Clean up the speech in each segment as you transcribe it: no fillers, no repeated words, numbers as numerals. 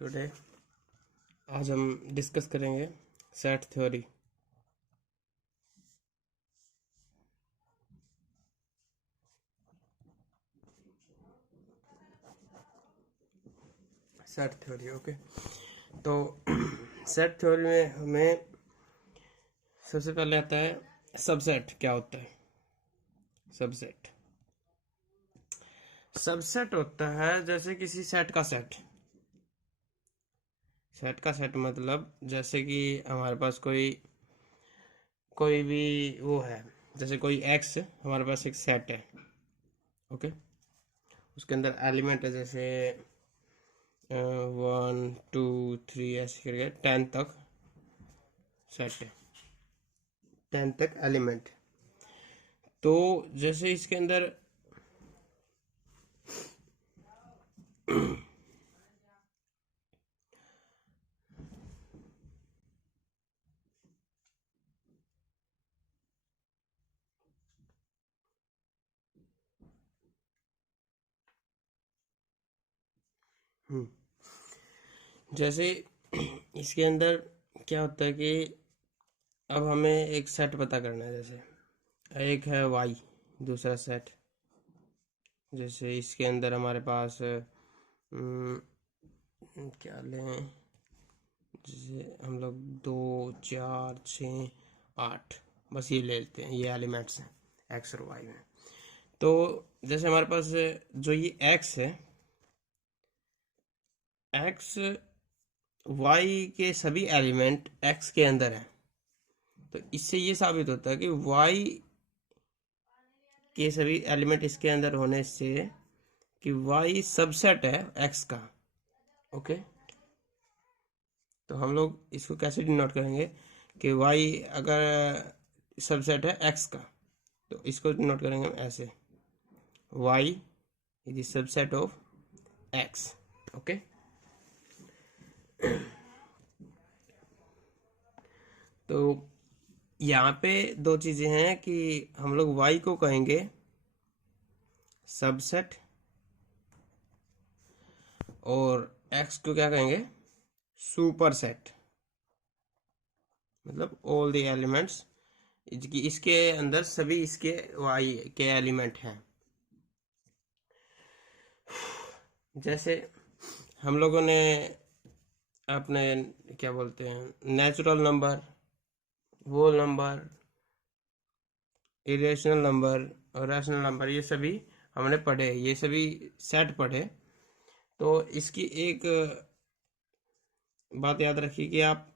Today आज हम discuss करेंगे set theory. Set theory okay. तो सेट थ्योरी में हमें सबसे पहले आता है सबसेट। क्या होता है सबसेट? सबसेट होता है जैसे किसी सेट का सेट। सेट का सेट मतलब जैसे कि हमारे पास कोई भी वो है, जैसे कोई एक्स हमारे पास एक सेट है ओके। उसके अंदर एलिमेंट है जैसे 1 2 3 ऐसे करके 10 तक सेट है, 10 तक एलिमेंट। तो जैसे इसके अंदर जैसे इसके अंदर क्या होता है कि अब हमें एक सेट पता करना है। जैसे एक है वाई, दूसरा सेट। जैसे इसके अंदर हमारे पास क्या लें, जैसे हम लोग 2 4 6 8 बस ये ले लेते हैं, ये एलिमेंट्स हैं एक्स और वाई में। तो जैसे हमारे पास जो ये एक्स है, एक्स वाई के सभी एलिमेंट एक्स के अंदर हैं। तो इससे ये साबित होता है कि वाई के सभी एलिमेंट इसके अंदर होने से कि वाई सबसेट है एक्स का ओके। तो हम लोग इसको कैसे डिनोट करेंगे कि वाई अगर सबसेट है एक्स का, तो इसको डिनोट करेंगे हम ऐसे, Y is the subset of X okay. तो यहाँ पे दो चीजें हैं कि हम लोग वाई को कहेंगे सबसेट और एक्स को क्या कहेंगे सुपरसेट। मतलब ऑल द एलिमेंट्स, इसके अंदर सभी इसके वाई के एलिमेंट हैं। जैसे हम लोगों ने अपने क्या बोलते हैं natural number, whole number, irrational number और रैशनल नंबर, ये सभी हमने पढ़े, ये सभी सेट पढ़े। तो इसकी एक बात याद रखिए कि आप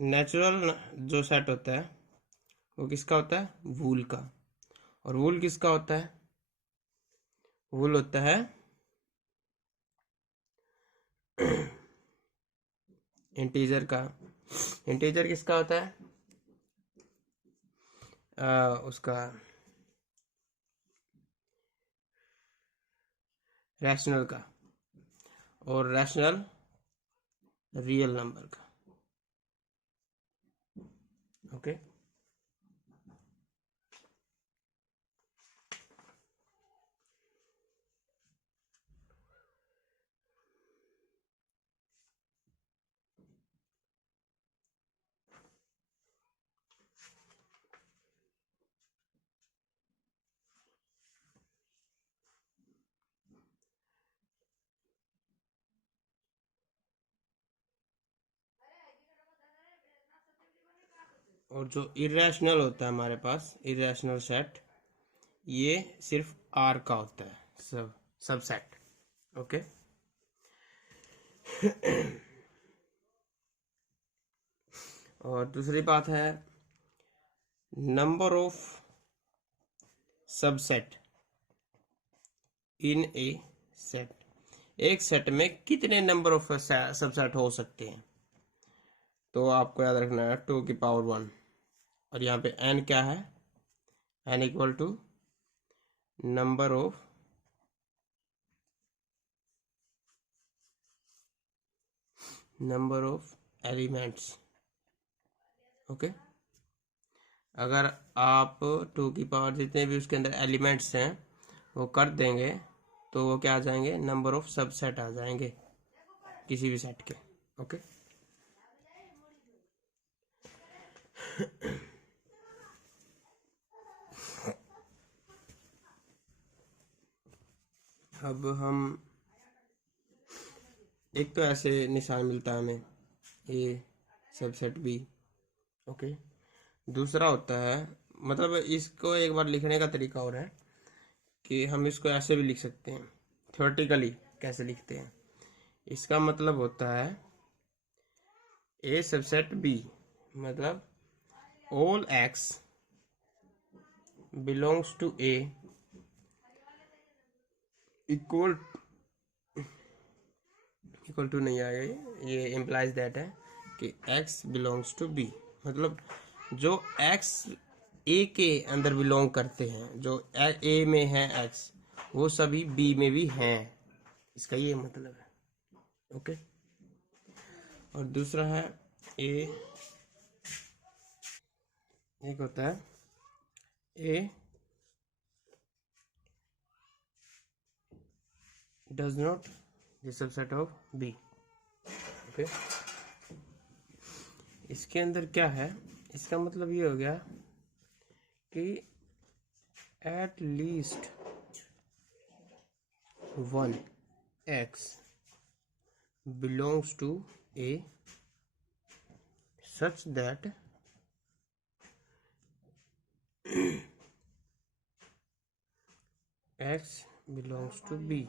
नेचुरल जो सेट होता है वो किसका होता है, वूल का। और वूल किसका होता है, वूल होता है इंटीजर का। इंटीजर किसका होता है, उसका रैशनल का, और रैशनल रियल नंबर का ओके। और जो इरेशनल होता है हमारे पास, इरेशनल सेट, ये सिर्फ आर का होता है, सबसेट ओके। और दूसरी बात है number of subset in A set. एक सेट में कितने नंबर ऑफ सबसेट हो सकते हैं? तो आपको याद रखना है 2 की पावर 1। और यहाँ पे n क्या है, n equal to number of elements okay. अगर आप 2 की पावर जितने भी उसके अंदर एलिमेंट्स हैं वो कर देंगे तो वो क्या आ जाएंगे, नंबर ऑफ सबसेट आ जाएंगे। किसी भी सेट के। ओके, अब हम एक तो ऐसे निशान मिलता है हमें ए सबसेट बी। ओके, दूसरा होता है, मतलब इसको एक बार लिखने का तरीका और है कि हम इसको ऐसे भी लिख सकते हैं। थ्योरेटिकली कैसे लिखते हैं, इसका मतलब होता है ए सबसेट बी, मतलब all X belongs to A equal to नहीं आएगा, ये इम्प्लाइज दैट है कि x बिलोंग्स टू b, मतलब जो x a के अंदर बिलोंग करते हैं, जो a में है x, वो सभी b में भी हैं, इसका ये मतलब है। ओके, और दूसरा है a, एक होता है a does not the subset of b। Okay, इसके अंदर क्या है, इसका मतलब ये हो गया कि at least one x belongs to a such that x belongs to b।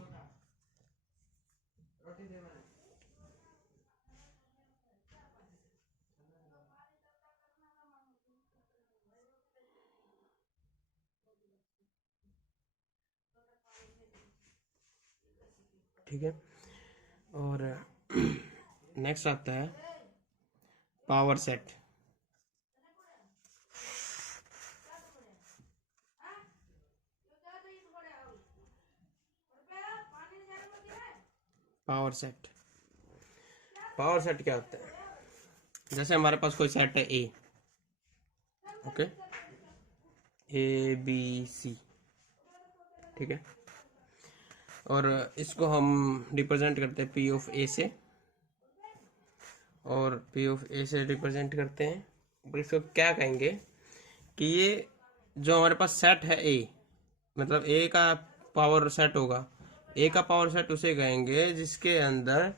ठीक है, और नेक्स्ट आता है power set. Power set, power set क्या होता है, जैसे हमारे पास कोई सेट है ए, ओके, ए बी सी, ठीक है, और इसको हम रिप्रेजेंट करते हैं पी ऑफ ए से, और पी ऑफ ए से रिप्रेजेंट करते हैं। इसको क्या कहेंगे कि ये जो हमारे पास सेट है ए, मतलब ए का पावर सेट होगा, ए का पावर सेट उसे कहेंगे जिसके अंदर,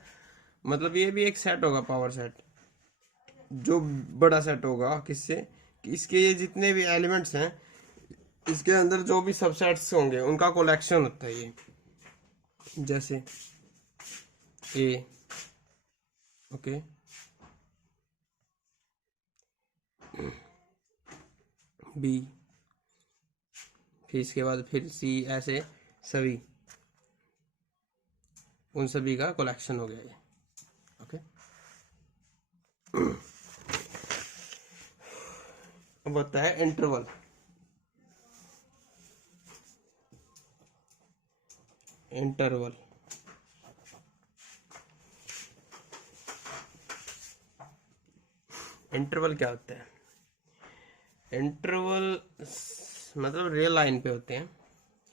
मतलब ये भी एक सेट होगा पावर सेट, जो बड़ा सेट होगा किससे, कि इसके ये जितने भी एलिमेंट्स हैं, इसके अंदर जो भी सबसेट्स होंगे उनका कलेक्शन होता है ये, जैसे ए, ओके, बी, फिर इसके बाद फिर सी, ऐसे सभी, उन सभी का कलेक्शन हो गया ये। ओके, अब होता है इंटरवल। इंटरवल इंटरवल क्या होता है, इंटरवल मतलब रियल लाइन पे होते हैं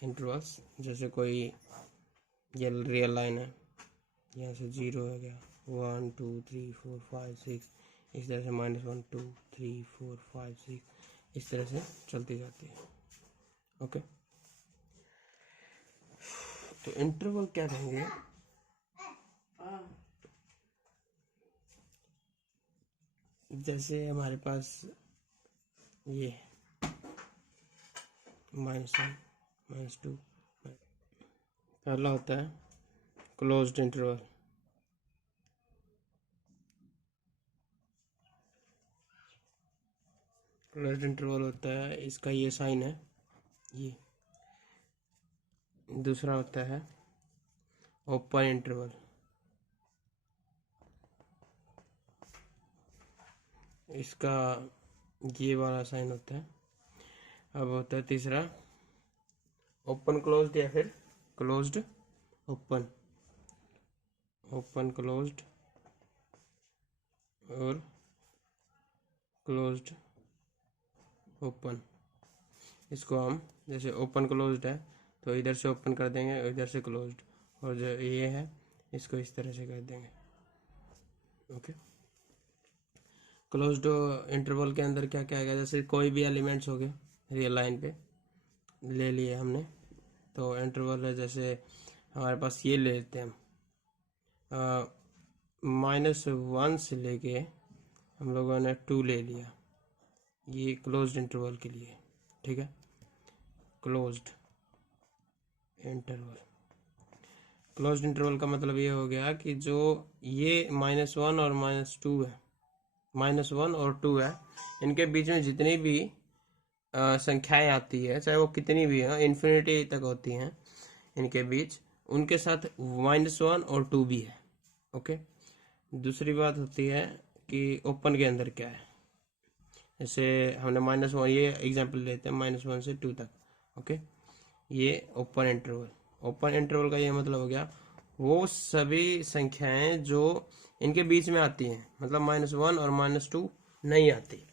इंटरवल्स। जैसे कोई ये रियल लाइन है, यहाँ से 0 हो गया, 1 2 3 4 5 6, इस तरह से -1 2 3 4 5 6, इस तरह से चलती जाती है। ओके, तो इंटरवल क्या कहेंगे, जैसे हमारे पास ये -1 -2, पहला होता है क्लोज्ड इंटरवल। क्लोज्ड इंटरवल होता है, इसका ये साइन है ये। दूसरा होता है ओपन इंटरवल, इसका ये वाला साइन होता है। अब होता है तीसरा ओपन क्लोज्ड, या फिर क्लोज्ड ओपन, ओपन क्लोज्ड और क्लोज्ड ओपन। इसको हम जैसे ओपन क्लोज्ड है तो इधर से ओपन कर देंगे, इधर से क्लोज्ड, और जो ये है इसको इस तरह से कर देंगे। ओके। क्लोज्ड इंटरवल के अंदर क्या क्या आएगा, जैसे कोई भी एलिमेंट्स हो गए रियल लाइन पे ले लिए हमने, तो इंटरवल है, जैसे हमारे पास ये ले लेते हैं हम -1 से लेके हम लोगों ने 2 ले लिया, ये क्लोज्ड इंटरवल के लिए, ठीक है। क्लोज्ड इंटरवल, क्लोज्ड इंटरवल का मतलब ये हो गया कि जो ये -1 और -2 है, -1 और 2 है, इनके बीच में जितनी भी संख्याएं आती है, चाहे वो कितनी भी हैं, इन्फिनिटी तक होती हैं इनके बीच, उनके साथ -1 और 2 भी है। ओके। दूसरी बात होती है कि ओपन के अंदर क्या है, जैसे हमने -1, ये एग्जांपल लेते हैं -1 से 2 तक। ओके, ये ओपन इंटरवल, ओपन इंटरवल का ये मतलब हो गया वो सभी संख्याएं जो इनके बीच में आती हैं, मतलब -1 और -2 नहीं आती,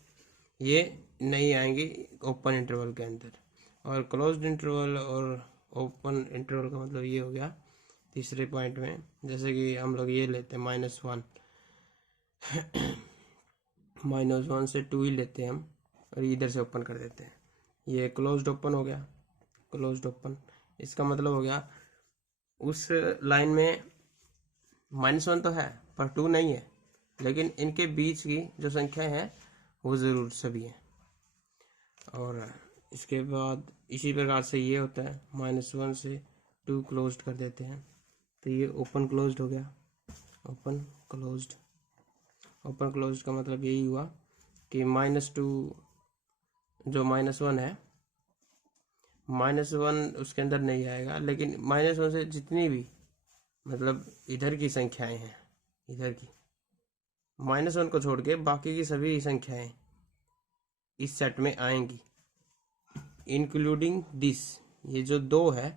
ये नहीं आएंगी ओपन इंटरवल के अंदर। और क्लोज्ड इंटरवल और ओपन इंटरवल का मतलब ये हो गया तीसरे पॉइंट में, जैसे कि हम लोग ये लेते हैं -1 -1 से 2 ही लेते हैं हम, और इधर से ओपन कर देते हैं, ये क्लोज्ड ओपन हो गया। क्लोज्ड ओपन इसका मतलब हो गया उस लाइन में -1 तो है पर 2 नहीं है, लेकिन इनके बीच की जो संख्या है वो ज़रूर सभी है। और इसके बाद इसी प्रकार से ये होता है, -1 से 2 क्लोज्ड कर देते हैं, तो ये ओपन क्लोज्ड हो गया। ओपन क्लोज्ड, ओपन क्लोज्ड का मतलब यही हुआ कि -2 जो -1 है, -1 उसके अंदर नहीं आएगा, लेकिन -1 से जितनी भी मतलब इधर की संख्याएं हैं, इधर की -1 को छोड़ के बाकी की सभी संख्याएं इस सेट में आएंगी, इंक्लूडिंग दिस, ये जो 2 है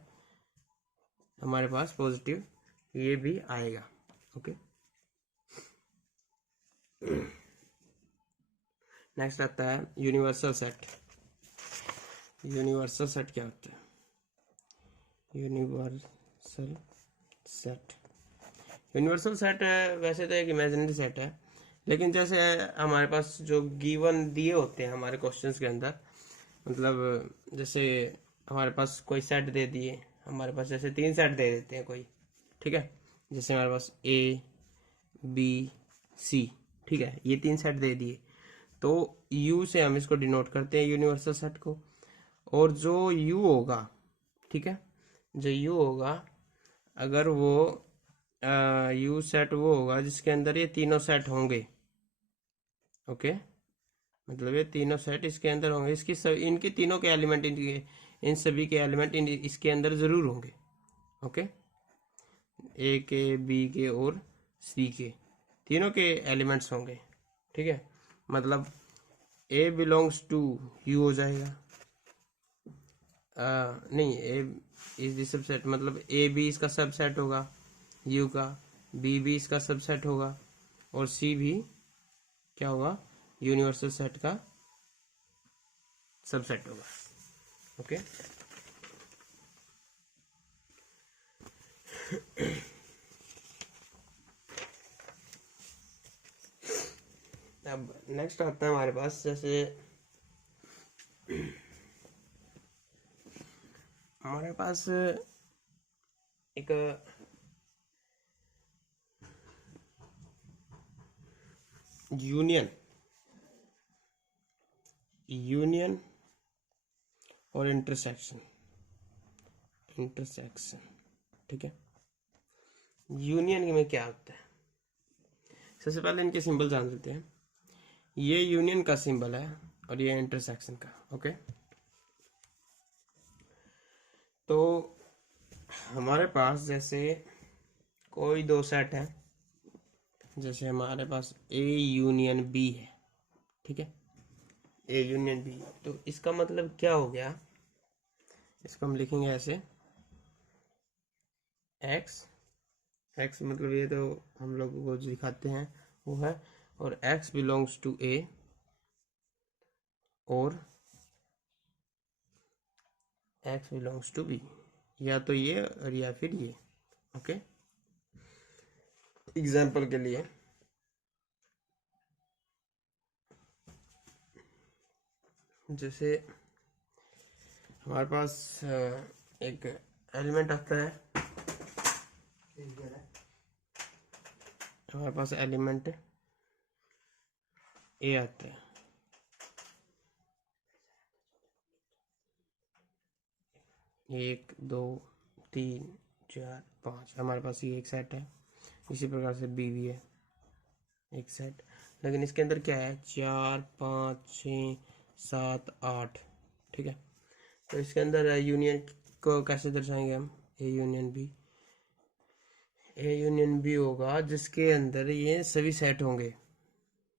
हमारे पास पॉजिटिव, ये भी आएगा। ओके। नेक्स्ट आता है यूनिवर्सल सेट। यूनिवर्सल सेट क्या होता है? यूनिवर्सल सेट, यूनिवर्सल सेट वैसे तो एक इमेजिनरी सेट है, लेकिन जैसे हमारे पास जो गिवन दिए होते हैं हमारे क्वेश्चंस के अंदर, मतलब जैसे हमारे पास कोई सेट दे दिए, हमारे पास जैसे 3 सेट दे देते हैं कोई, ठीक है, जैसे हमारे पास A B C, ठीक है, ये 3 सेट दे दिए, तो U से हम इसको डिनोट करते हैं यूनिवर्सल सेट को। और जो U होगा, ठीक है, जो U होगा, अगर वो U सेट वो होगा जिसके अंदर ये तीनों सेट होंगे। ओके, मतलब ये तीनों सेट इसके अंदर होंगे, इसकी सब इनके तीनों के एलिमेंट, इनके इन सभी के एलिमेंट इसके अंदर जरूर होंगे। ओके, ए के, बी के और सी के, तीनों के एलिमेंट्स होंगे, ठीक है। मतलब ए बिलोंग्स टू यू हो जाएगा, नहीं, ए इज द सबसेट, मतलब ए बी इसका सबसेट होगा यू का, बी भी इसका सबसेट होगा, और सी भी क्या होगा, यूनिवर्सल सेट का सबसेट होगा। ओके। अब नेक्स्ट आता है हमारे पास, जैसे हमारे पास एक यूनियन और इंटरसेक्शन, ठीक है। यूनियन में क्या होता है, सबसे पहले इनके सिंबल जान लेते हैं। ये यूनियन का सिंबल है और ये इंटरसेक्शन का। ओके, तो हमारे पास जैसे कोई 2 सेट है, जैसे हमारे पास A यूनियन B है, ठीक है, A यूनियन B, तो इसका मतलब क्या हो गया, इसको हम लिखेंगे ऐसे, x मतलब ये तो हम लोग को दिखाते हैं वो है, और x बिलोंग्स टू A और x बिलोंग्स टू B, या तो ये और या फिर ये। ओके, एग्जाम्पल के लिए जैसे हमारे पास एक एलिमेंट आता है, हमारे पास एलिमेंट ए आता है, एक दो तीन चार पाँच, हमारे पास ये एक सेट है। इसी प्रकार से बी भी है एक सेट, लेकिन इसके अंदर क्या है, 4 5 6 7 8, ठीक है। तो इसके अंदर यूनियन को कैसे दर्शाएंगे हम, A union B. A union B होगा जिसके अंदर ये सभी सेट होंगे,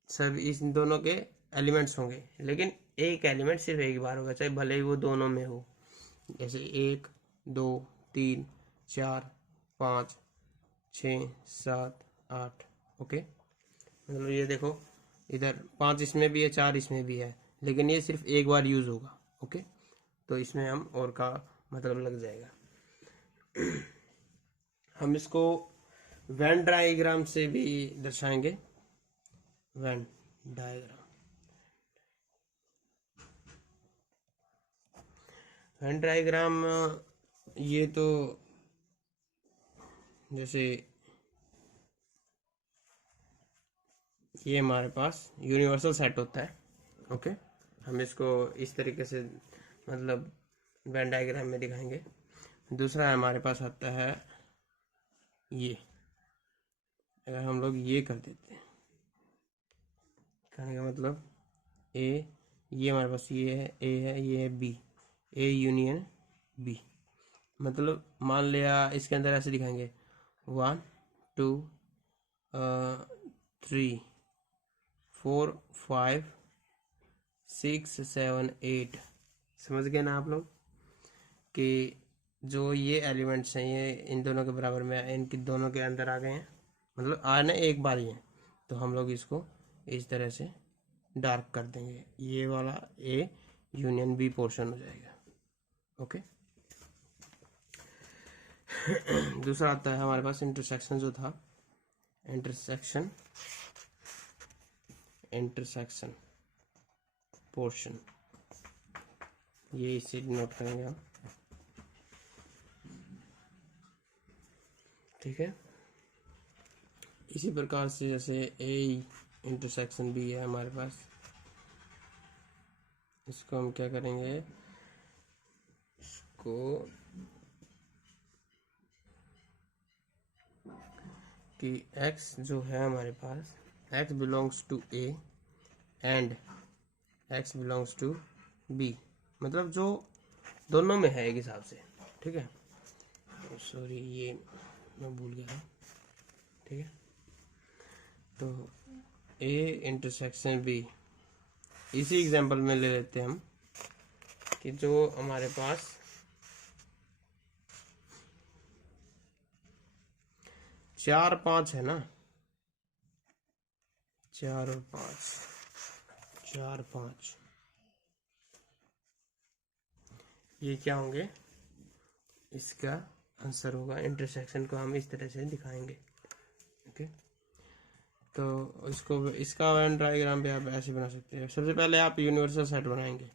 सब इस दोनों के एलिमेंट्स होंगे, लेकिन एक एलिमेंट सिर्फ एक बार होगा, चाहे भले ही वो दोनों में हो। जैसे 1 2 3 4 5 6 7 8, ओके। मतलब ये देखो, इधर 5 इसमें भी है, 4 इसमें भी है, लेकिन ये सिर्फ एक बार यूज होगा, ओके। तो इसमें हम और का मतलब लग जाएगा। हम इसको वेन डायग्राम से भी दर्शाएंगे, वेन डायग्राम। वेन डायग्राम ये तो जैसे ये हमारे पास यूनिवर्सल सेट होता है, ओके। हम इसको इस तरीके से मतलब वेन डायग्राम में दिखाएंगे। दूसरा हमारे पास आता है ये, अगर हम लोग ये कर देते हैं, कहने का मतलब ए, ये हमारे पास ये है, ए है, ये है बी, ए यूनियन बी। मतलब मान लिया इसके अंदर ऐसे दिखाएंगे 1 2 3 4 5 6 7 8। समझ गए ना आप लोग कि जो ये एलिमेंट्स हैं ये इन दोनों के बराबर में, इनकी दोनों के अंदर आ गए हैं, मतलब आने एक बार ही है। तो हम लोग इसको इस तरह से डार्क कर देंगे, ये वाला ए यूनियन बी पोर्शन हो जाएगा, ओके। दूसरा आता है हमारे पास इंटरसेक्शन, जो था इंटरसेक्शन, इंटरसेक्शन पोर्शन, ये इसे नोट करेंगे हम, ठीक है। इसी प्रकार से जैसे ए इंटरसेक्शन भी है हमारे पास, इसको हम क्या करेंगे, इसको कि x जो है हमारे पास, x belongs to a and x belongs to b, मतलब जो दोनों में है एक हिसाब से, ठीक है। सॉरी ये मैं भूल गया, ठीक है। तो a इंटरसेक्शन b, इसी एग्जांपल में ले लेते हैं हम कि जो हमारे पास 4 5 है ना, 4 और 5, 4 5, ये क्या होंगे, इसका आंसर होगा। इंटरसेक्शन को हम इस तरह से दिखाएंगे, ओके। तो इसको, इसका वेन डायग्राम भी आप ऐसे बना सकते हैं। सबसे पहले आप यूनिवर्सल सेट बनाएंगे,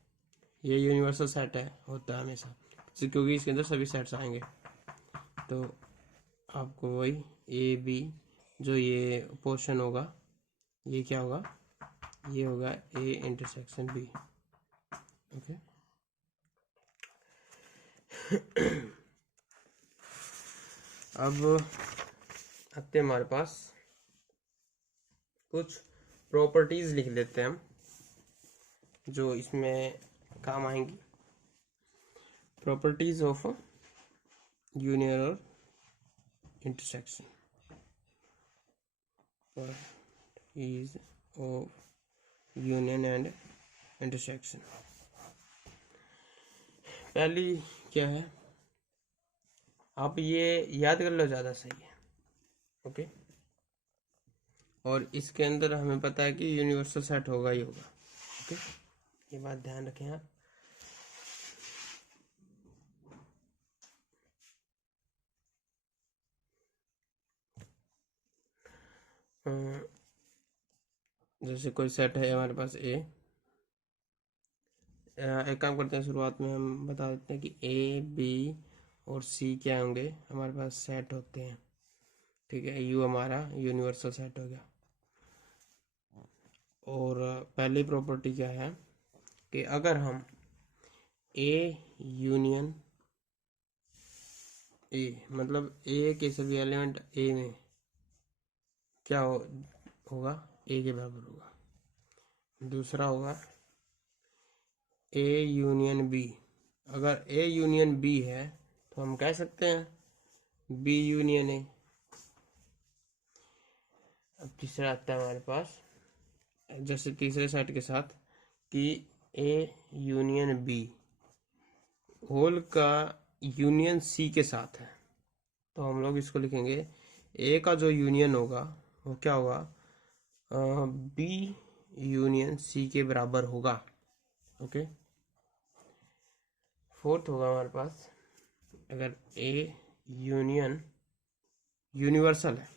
ये यूनिवर्सल सेट है, होता है हमेशा, क्योंकि इसके अंदर सभी सेट्स आएंगे। तो आपको वही ए बी, जो ये पोर्शन होगा, ये क्या होगा, ये होगा ए इंटरसेक्शन बी, ओके। अब आते हमारे पास कुछ प्रॉपर्टीज लिख लेते हैं हम, जो इसमें काम आएंगी। प्रॉपर्टीज ऑफ यूनियन और intersection, properties of union and intersection. पहली क्या है, आप ये याद कर लो, ज़्यादा सही है, ओके। और इसके अंदर हमें पता है कि यूनिवर्सल सेट होगा ही होगा, ओके। ये बात ध्यान रखें आप। जैसे कोई सेट है हमारे पास ए, एक काम करते हैं, शुरुआत में हम बता देते हैं कि ए बी और सी क्या होंगे, हमारे पास सेट होते हैं। ठीक है, यू हमारा यूनिवर्सल सेट हो गया। और पहली प्रॉपर्टी क्या है कि अगर हम ए यूनियन ए, मतलब ए के सभी एलिमेंट ए में क्या होगा, ए के बराबर होगा। दूसरा होगा ए यूनियन बी, अगर ए यूनियन बी है तो हम कह सकते हैं बी यूनियन ए। अब तीसरा आता है हमारे पास, जैसे तीसरे सेट के साथ कि ए यूनियन बी होल का यूनियन सी के साथ है, तो हम लोग इसको लिखेंगे ए का जो यूनियन होगा वो क्या होगा, बी यूनियन सी के बराबर होगा। ओके, फोर्थ होगा हमारे पास, अगर ए यूनियन यूनिवर्सल है,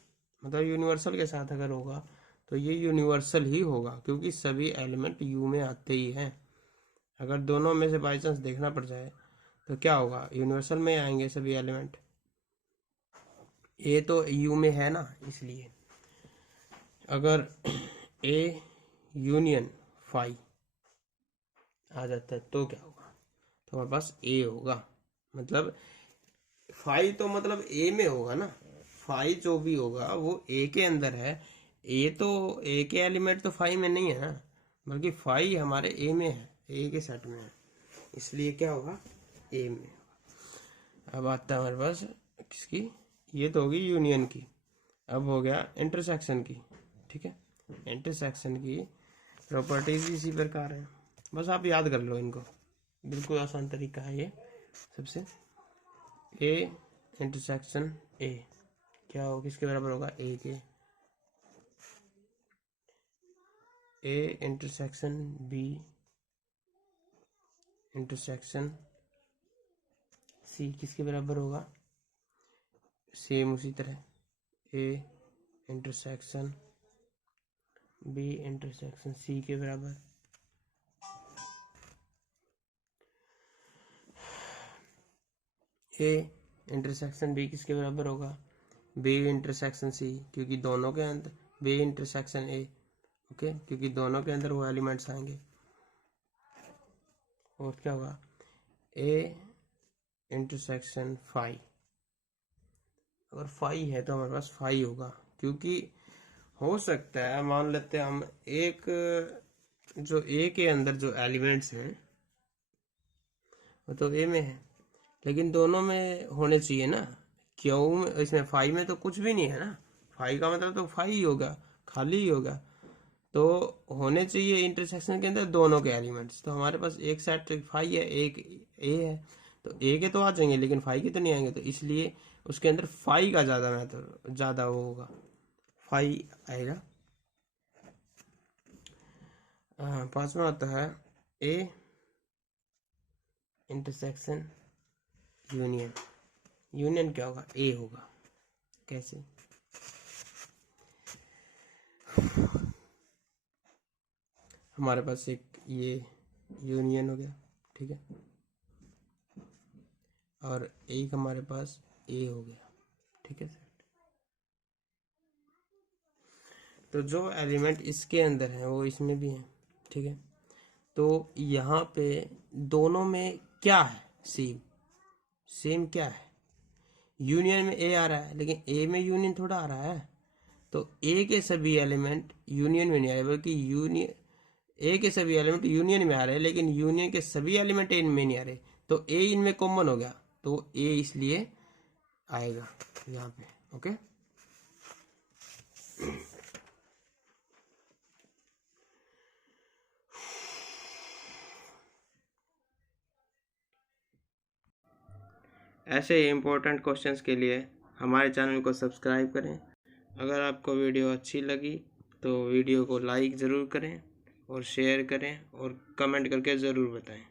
मतलब यूनिवर्सल के साथ अगर होगा तो ये यूनिवर्सल ही होगा, क्योंकि सभी एलिमेंट यू में आते ही हैं। अगर दोनों में से बाई चांस देखना पड़ जाए तो क्या होगा, यूनिवर्सल में आएंगे सभी एलिमेंट। ए तो यू में है ना, इसलिए अगर ए यूनियन फाई आ जाता है तो क्या होगा, तो हमारे पास ए होगा। मतलब फाई तो मतलब ए में होगा ना, फाई जो भी होगा वो ए के अंदर है। ए तो ए के एलिमेंट तो फाई में नहीं है ना, बल्कि फाई हमारे ए में है, ए के सेट में है, इसलिए क्या होगा, ए में। अब आता है हमारे पास किसकी, ये तो होगी यूनियन की। अब हो गया इंटरसेक्शन की। ठीक है, इंटरसेक्शन की प्रॉपर्टीज इसी प्रकार है, बस आप याद कर लो इनको, बिल्कुल आसान तरीका है ये। सबसे ए इंटरसेक्शन ए क्या हो, किसके बराबर होगा, ए के। A intersection B intersection C किसके बराबर होगा, सेम उसी तरह A intersection B intersection C के बराबर। ए इंटरसेक्शन बी किसके बराबर होगा, बी इंटरसेक्शन सी, क्योंकि दोनों के अंदर बी इंटरसेक्शन ए। ओके, क्योंकि दोनों के अंदर वो एलिमेंट्स आएंगे। और क्या होगा, ए इंटरसेक्शन फाई, अगर फाई है तो हमारे पास फाई होगा, क्योंकि हो सकता है, मान लेते हैं हम एक जो ए के अंदर जो एलिमेंट्स हैं वो तो ए में है, लेकिन दोनों में होने चाहिए ना, क्यों में, इसमें फाई में तो कुछ भी नहीं है ना, फाई का मतलब तो फाई ही होगा, खाली ही होगा, तो होने चाहिए इंटरसेक्शन के अंदर दोनों के एलिमेंट्स। तो हमारे पास एक सेट फाई है, एक ए है, तो ए के तो आ जाएंगे लेकिन फाई के तो नहीं आएंगे, तो इसलिए उसके अंदर फाई का ज्यादा महत्व, ज्यादा वो होगा, फाई आएगा। पांचवा आता है ए इंटरसेक्शन यूनियन, यूनियन क्या होगा, ए होगा। कैसे, हमारे पास एक ये यूनियन हो गया, ठीक है, और एक हमारे पास ए हो गया, ठीक है सर। तो जो एलिमेंट इसके अंदर है वो इसमें भी है, ठीक है, तो यहाँ पे दोनों में क्या है, सेम, सेम क्या है, यूनियन में ए आ रहा है, लेकिन ए में यूनियन थोड़ा आ रहा है, तो ए के सभी एलिमेंट यूनियन में नहीं आ रहे, बल्कि यूनियन, ए के सभी एलिमेंट यूनियन में आ रहे हैं, लेकिन यूनियन के सभी एलिमेंट ए में नहीं आ रहे, तो ए इनमें कॉमन हो गया, तो ए इसलिए आएगा यहाँ पे। ओके, ऐसे ही इम्पोर्टेंट क्वेश्चंस के लिए हमारे चैनल को सब्सक्राइब करें। अगर आपको वीडियो अच्छी लगी तो वीडियो को लाइक ज़रूर करें और शेयर करें और कमेंट करके ज़रूर बताएं।